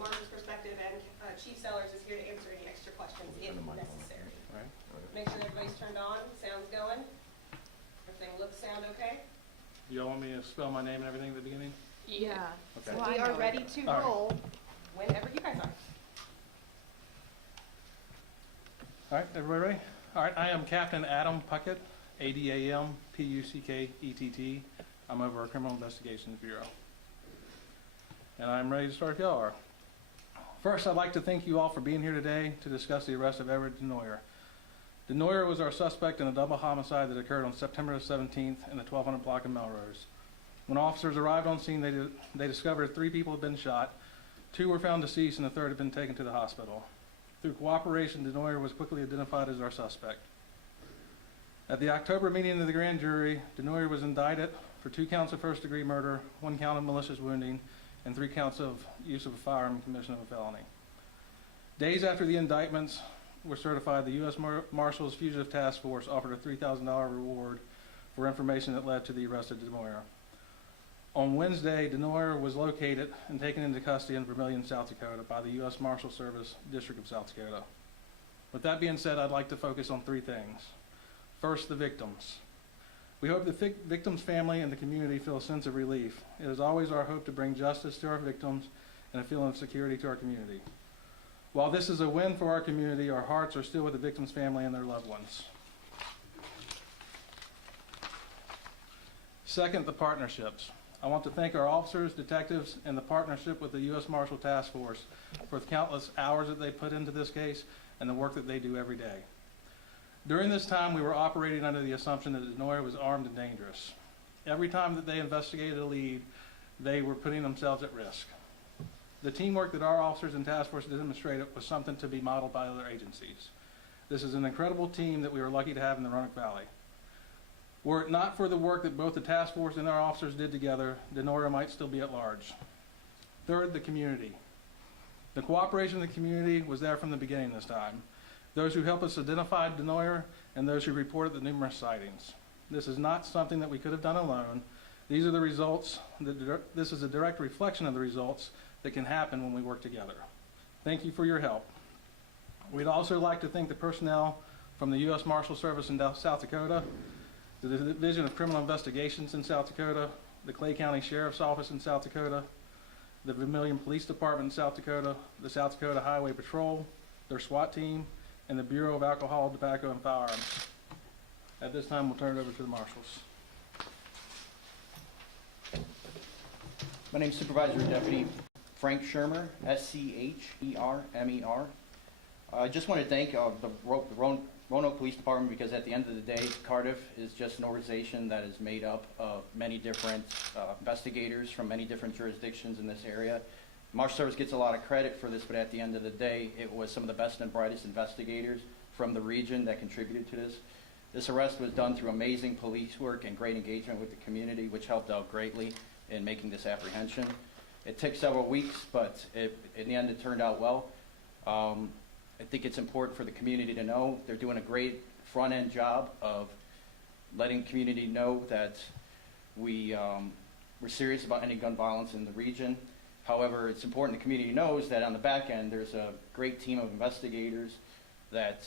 Marshall's perspective, and Chief Sellers is here to answer any extra questions if necessary. Right. Make sure everybody's turned on, sound's going. Everything looks, sound okay? You all want me to spell my name and everything at the beginning? Yeah. Okay. We are ready to All right. roll whenever you guys are. All right, everybody ready? All right, I am Captain Adam Puckett, A-D-A-M-P-U-C-K-E-T-T. I'm over our Criminal Investigations Bureau. And I'm ready to start if y'all are. First, I'd like to thank you all for being here today to discuss the arrest of Edward Denoyer. Denoyer was our suspect in a double homicide that occurred on September 17th in the 1200 block of Melrose. When officers arrived on scene, they discovered 3 people had been shot, 2 were found deceased, and a 3rd had been taken to the hospital. Through cooperation, Denoyer was quickly identified as our suspect. At the October meeting of the grand jury, Denoyer was indicted for 2 counts of first-degree murder, 1 count of malicious wounding, and 3 counts of use of a firearm and commission of a felony. Days after the indictments were certified, the U.S. Marshals Fugitive Task Force offered a $3,000 reward for information that led to the arrest of Denoyer. On Wednesday, Denoyer was located and taken into custody in Vermillion, South Dakota by the U.S. Marshal Service, District of South Dakota. With that being said, I'd like to focus on 3 things. First, the victims. We hope the victims' family and the community feel a sense of relief. It is always our hope to bring justice to our victims and a feeling of security to our community. While this is a win for our community, our hearts are still with the victims' family and their loved ones. Second, the partnerships. I want to thank our officers, detectives, and the partnership with the U.S. Marshal Task Force for the countless hours that they put into this case and the work that they do every day. During this time, we were operating under the assumption that Denoyer was armed and dangerous. Every time that they investigated a lead, they were putting themselves at risk. The teamwork that our officers and task force demonstrated was something to be modeled by other agencies. This is an incredible team that we are lucky to have in the Roanoke Valley. Were it not for the work that both the task force and our officers did together, Denoyer might still be at large. Third, the community. The cooperation of the community was there from the beginning this time. Those who helped us identify Denoyer and those who reported the numerous sightings. This is not something that we could have done alone. These are the results. This is a direct reflection of the results that can happen when we work together. Thank you for your help. We'd also like to thank the personnel from the U.S. Marshal Service in South Dakota, the Division of Criminal Investigations in South Dakota, the Clay County Sheriff's Office in South Dakota, the Vermillion Police Department in South Dakota, the South Dakota Highway Patrol, their SWAT team, and the Bureau of Alcohol, Tobacco, and Firearms. At this time, we'll turn it over to the marshals. My name is Supervisor Deputy Frank Shermer, S-C-H-E-R-M-E-R. I just want to thank the Roanoke Police Department because at the end of the day, Cardiff is just an organization that is made up of many different investigators from many different jurisdictions in this area. Marshal Service gets a lot of credit for this, but at the end of the day, it was some of the best and brightest investigators from the region that contributed to this. This arrest was done through amazing police work and great engagement with the community, which helped out greatly in making this apprehension. It took several weeks, but in the end, it turned out well. I think it's important for the community to know they're doing a great front-end job of letting the community know that we're serious about any gun violence in the region. However, it's important the community knows that on the back end, there's a great team of investigators that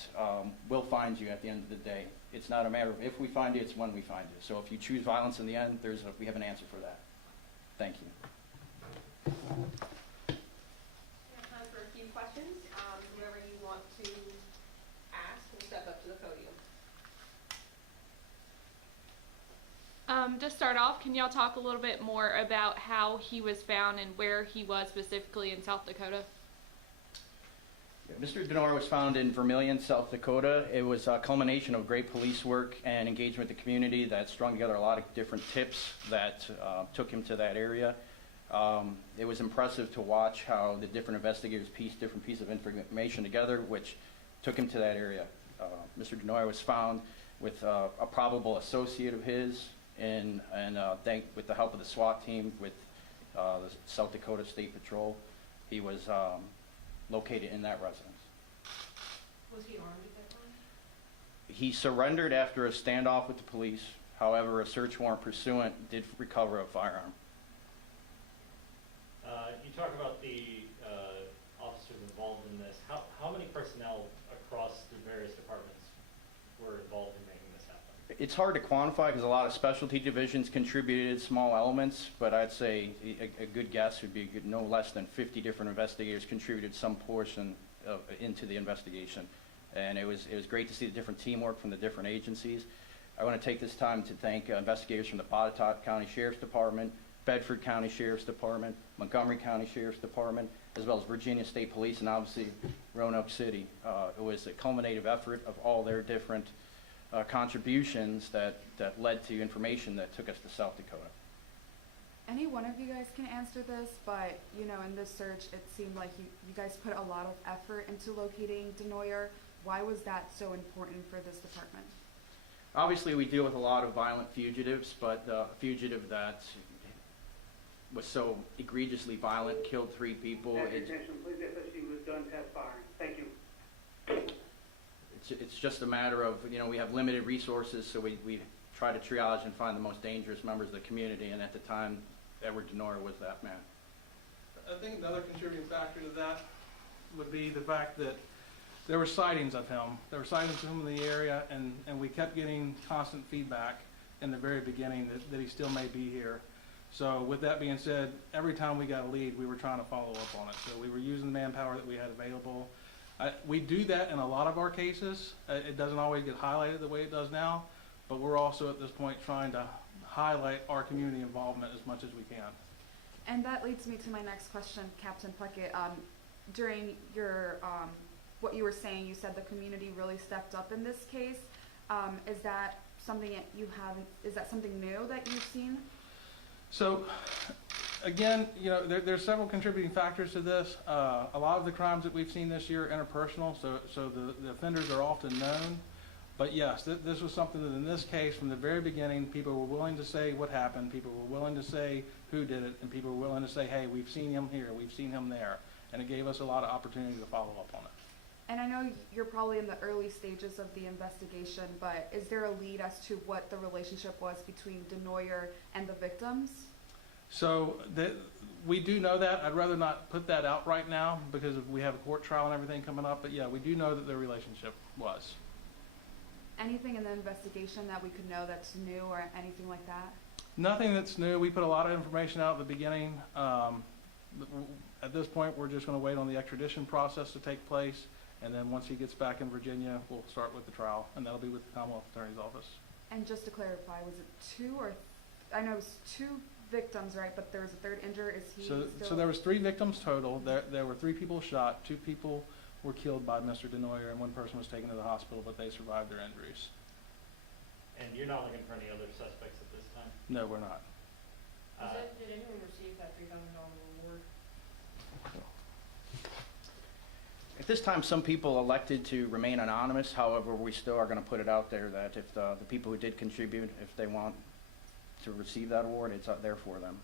will find you at the end of the day. It's not a matter of if we find you, it's when we find you. So if you choose violence in the end, we have an answer for that. Thank you. We have time for a few questions. Whoever you want to ask will step up to the podium. To start off, can y'all talk a little bit more about how he was found and where he was specifically in South Dakota? Yeah, Mr. Denoyer was found in Vermillion, South Dakota. It was a culmination of great police work and engagement with the community that strung together a lot of different tips that took him to that area. It was impressive to watch how the different investigators pieced different pieces of information together, which took him to that area. Mr. Denoyer was found with a probable associate of his, and with the help of the SWAT team, with the South Dakota State Patrol, he was located in that residence. Was he armed at that time? He surrendered after a standoff with the police. However, a search warrant pursuant did recover a firearm. You talk about the were involved in making this happen? It's hard to quantify because a lot of specialty divisions contributed small elements, but I'd say a good guess would be no less than 50 different investigators contributed some portion into the investigation. And it was great to see the different teamwork from the different agencies. I want to take this time to thank investigators from the Botetourt County Sheriff's Department, Bedford County Sheriff's Department, Montgomery County Sheriff's Department, as well as Virginia State Police and obviously Roanoke City. It was a culminative effort of all their different contributions that led to information that took us to South Dakota. Any one of you guys can answer this, but you know, in this search, it seemed like you guys put a lot of effort into locating Denoyer. Why was that so important for this department? Obviously, we deal with a lot of violent fugitives, but a fugitive that was so egregiously violent, killed 3 people. Attention, please, if she was done test firing. Thank you. It's just a matter of, you know, we have limited resources, so we try to triage and find the most dangerous members of the community, and at the time, Edward Denoyer was that man. I think another contributing factor to that would be the fact that there were sightings of him. There were sightings of him in the area, and we kept getting constant feedback in the very beginning that he still may be here. So with that being said, every time we got a lead, we were trying to follow up on it. So we were using the manpower that we had available. We do that in a lot of our cases. It doesn't always get highlighted the way it does now, but we're also at this point trying to highlight our community involvement as much as we can. And that leads me to my next question, Captain Puckett. During your what you were saying, you said the community really stepped up in this case. Is that something that you have? Is that something new that you've seen? So, again, you know, there's several contributing factors to this. A lot of the crimes that we've seen this year are interpersonal, so the offenders are often known. But yes, this was something that in this case, from the very beginning, people were willing to say what happened, people were willing to say who did it, and people were willing to say, hey, we've seen him here, we've seen him there. And it gave us a lot of opportunity to follow up on it. And I know you're probably in the early stages of the investigation, but is there a lead as to what the relationship was between Denoyer and the victims? So we do know that. I'd rather not put that out right now because we have a court trial and everything coming up. But yeah, we do know that their relationship was. Anything in the investigation that we could know that's new or anything like that? Nothing that's new. We put a lot of information out at the beginning. At this point, we're just going to wait on the extradition process to take place. And then once he gets back in Virginia, we'll start with the trial. And that'll be with the Commonwealth Attorney's Office. and just to clarify, was it 2 or I know it was 2 victims, right? But there was a third injured. Is he still? So there was 3 victims total. There were 3 people shot. 2 people were killed by Mr. Denoyer, and 1 person was taken to the hospital, but they survived their injuries. And you're not looking for any other suspects at this time? No, we're not. Did anyone receive that $3,000 reward? At this time, some people elected to remain anonymous. However, we still are going to put it out there that if the people who did contribute, if they want to receive that award, it's out there for them.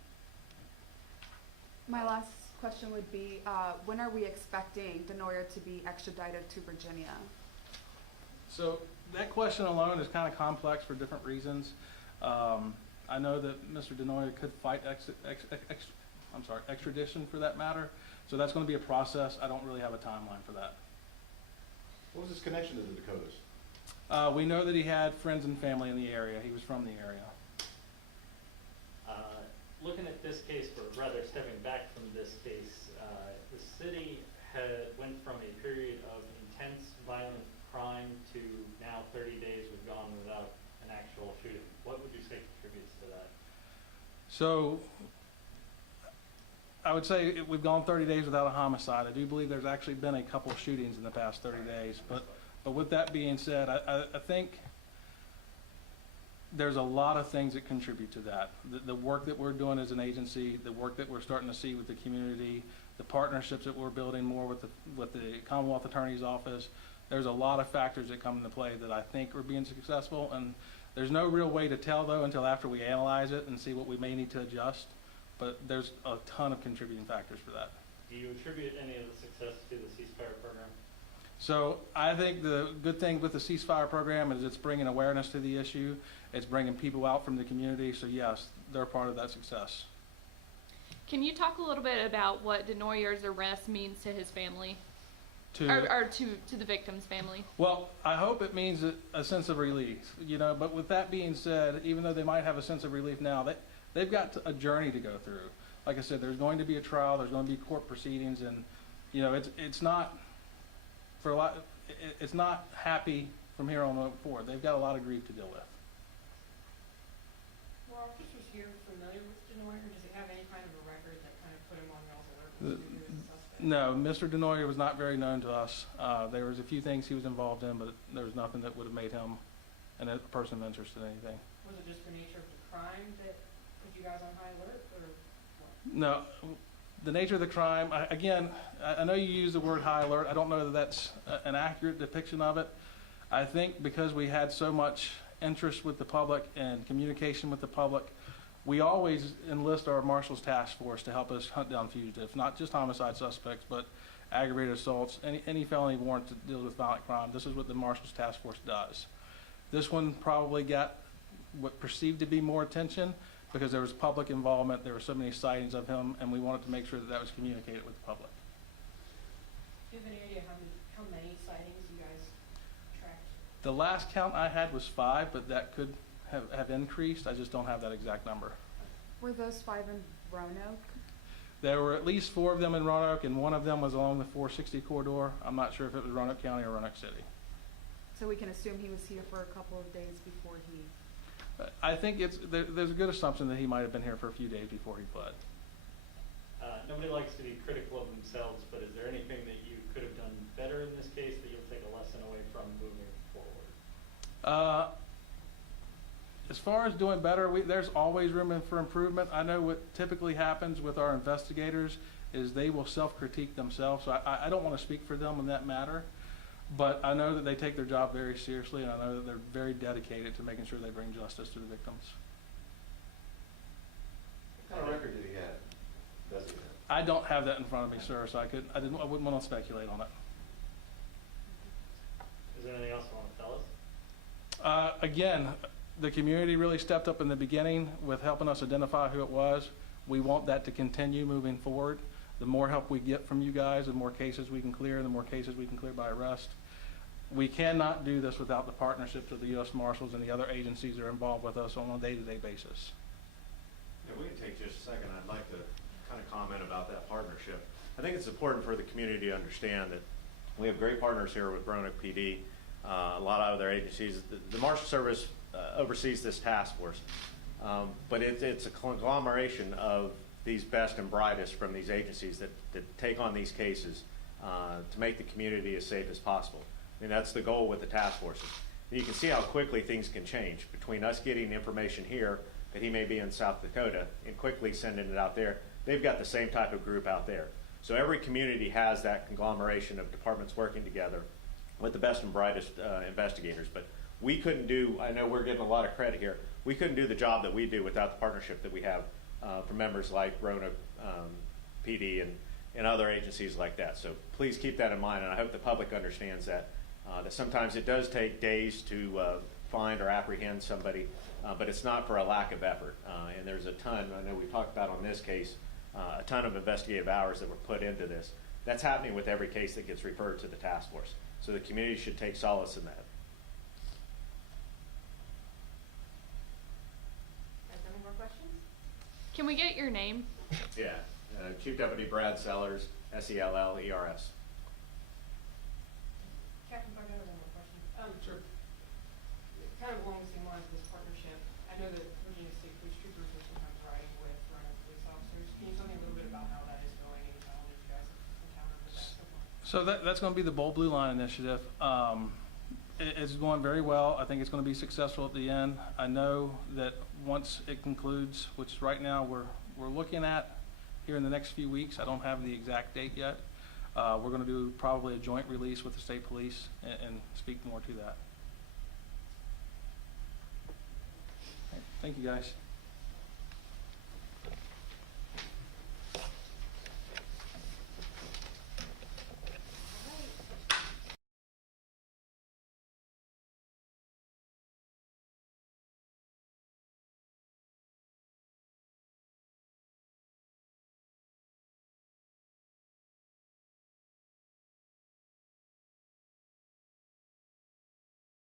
My last question would be, when are we expecting Denoyer to be extradited to Virginia? So that question alone is kind of complex for different reasons. I know that Mr. Denoyer could fight extradition for that matter. So that's going to be a process. I don't really have a timeline for that. What was his connection to the Dakotas? We know that he had friends and family in the area. He was from the area. Looking at this case, or rather stepping back from this case, the city went from a period of intense violent crime to now 30 days we've gone without an actual shooting. What would you say contributes to that? So I would say we've gone 30 days without a homicide. I do believe there's actually been a couple shootings in the past 30 days. But with that being said, I think there's a lot of things that contribute to that. The work that we're doing as an agency, the work that we're starting to see with the community, the partnerships that we're building more with the Commonwealth Attorney's Office. There's a lot of factors that come into play that I think are being successful. And there's no real way to tell, though, until after we analyze it and see what we may need to adjust. But there's a ton of contributing factors for that. Do you attribute any of the success to the ceasefire program? So I think the good thing with the ceasefire program is it's bringing awareness to the issue. It's bringing people out from the community. So yes, they're part of that success. Can you talk a little bit about what Denoyer's arrest means to his family? or to the victim's family? Well, I hope it means a sense of relief, but with that being said, even though they might have a sense of relief now, they've got a journey to go through. Like I said, there's going to be a trial, there's going to be court proceedings, and, it's not, for a lot, it's not happy from here on forward. They've got a lot of grief to deal with. Were officers here familiar with Denoyer? Does he have any kind of a record that kind of put him on y'all's alert list as a suspect? No, Mr. Denoyer was not very known to us. There was a few things he was involved in, but there was nothing that would have made him a person of interest in anything. Was it just the nature of the crime that put you guys on high alert, or what? No, the nature of the crime, I know you use the word high alert. I don't know that that's an accurate depiction of it. I think because we had so much interest with the public and communication with the public, we always enlist our Marshals Task Force to help us hunt down fugitives, not just homicide suspects, but aggravated assaults, any felony warrant to deal with violent crime. This is what the Marshals Task Force does. This one probably got what perceived to be more attention because there was public involvement, there were so many sightings of him, and we wanted to make sure that was communicated with the public. Do you have any idea how many sightings you guys tracked? The last count I had was 5, but that could have increased. I just don't have that exact number. Were those 5 in Roanoke? There were at least 4 of them in Roanoke, and one of them was along the 460 corridor. I'm not sure if it was Roanoke County or Roanoke City. So we can assume he was here for a couple of days before he... I think there's a good assumption that he might have been here for a few days before he fled. Nobody likes to be critical of themselves, but is there anything that you could have done better in this case that you'll take a lesson away from moving forward? As far as doing better, there's always room for improvement. I know what typically happens with our investigators is they will self-critique themselves, so I don't want to speak for them in that matter, but I know that they take their job very seriously, and I know that they're very dedicated to making sure they bring justice to the victims. What kind of record did he have? Does he have? I don't have that in front of me, sir, so I wouldn't want to speculate on it. Is there anything else you want to tell us? Again, the community really stepped up in the beginning with helping us identify who it was. We want that to continue moving forward. The more help we get from you guys, the more cases we can clear, the more cases we can clear by arrest. We cannot do this without the partnerships of the U.S. Marshals and the other agencies that are involved with us on a day-to-day basis. If we can take just a second, I'd like to kind of comment about that partnership. I think it's important for the community to understand that we have great partners here with Roanoke PD, a lot of other agencies. The Marshal Service oversees this task force, but it's a conglomeration of these best and brightest from these agencies that take on these cases to make the community as safe as possible. I mean, that's the goal with the task forces. You can see how quickly things can change between us getting information here that he may be in South Dakota and quickly sending it out there. They've got the same type of group out there. So every community has that conglomeration of departments working together with the best and brightest investigators. But we couldn't do, I know we're getting a lot of credit here, we couldn't do the job that we do without the partnership that we have from members like Roanoke PD and other agencies like that. So please keep that in mind, and I hope the public understands that sometimes it does take days to find or apprehend somebody, but it's not for a lack of effort. And there's a ton, I know we talked about on this case, a ton of investigative hours that were put into this. That's happening with every case that gets referred to the task force. So the community should take solace in that. Any more questions? Can we get your name? Yeah, Chief Deputy Brad Sellers, S-E-L-L-E-R-S. Captain, if I have one more question. Sure. Kind of along the same lines of this partnership, I know that Virginia State Police Troopers are sometimes riding with Roanoke police officers. Can you tell me a little bit about how that is going and how you guys have encountered with that so far? So that's going to be the Bold Blue Line initiative. It's going very well. I think it's going to be successful at the end. I know that once it concludes, which right now we're looking at here in the next few weeks, I don't have the exact date yet. We're going to do probably a joint release with the state police and speak more to that. Thank you, guys.